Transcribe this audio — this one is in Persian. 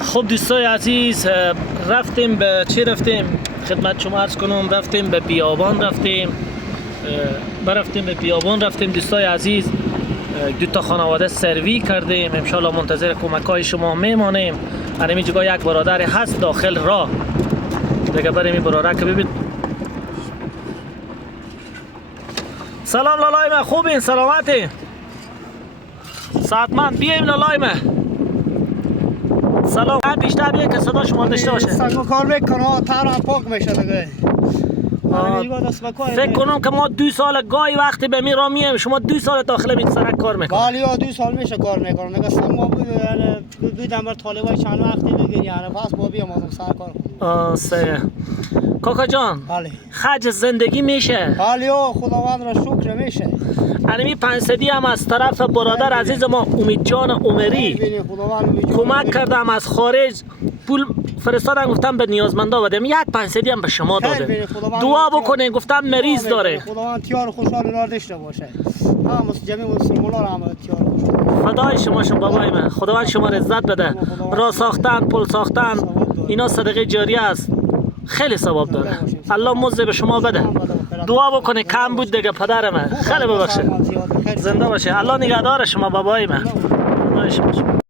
خب دوستای عزیز، رفتیم به چی رفتیم خدمت شما عرض کنم. رفتیم به بیابان، رفتیم دوستای عزیز. دو تا خانواده سروی کردیم. انشالله منتظر کمک های شما میمانیم. همین جگاه یک برادر هست داخل راه دیگه. بریم این برادر که ببین. سلام لالای من، خوبین؟ سلامتی؟ ساعتمند بیایم لالای من. سلام. بیشتر بیاین که صدا شما داشته باشه. سگو کار میکنه، تر هم پاک میشه دیگه. فکر کنم که ما 2 سال گاهی وقتی به می را میایم، شما 2 سال داخل این سرک کار میکنید. بله یا 2 سال میشه کار میکنم دیگه. ما بیدم بر طالبای چند وقتی بگیری یعنی پس با بیام از سر کار کنم. سه کاکا جان، بله خرج زندگی میشه؟ بله یا خداوند را شکر میشه. انمی 500 هم از طرف برادر عزیز ما امید جان عمری کمک کردم، از خارج پول فرستادن، گفتم به نیازمندا بدم. یک 500 هم به شما داده. دعا بکنین، گفتم مریض داره. خداوند تیار خوشحال اینا داشته باشه. جمعی مسلمان‌ها را هم تیار خوشحال. فدای شما بابای من. خداوند شما را عزت بده. راه ساختن، پل ساختن اینا صدقه جاریه است، خیلی ثواب داره. الله مزد به شما بده. دعا بکنه، کم بود دیگه پدر من. خیلی ببخشید. زنده باشه. الله نگهدار شما بابای من. خدای شما.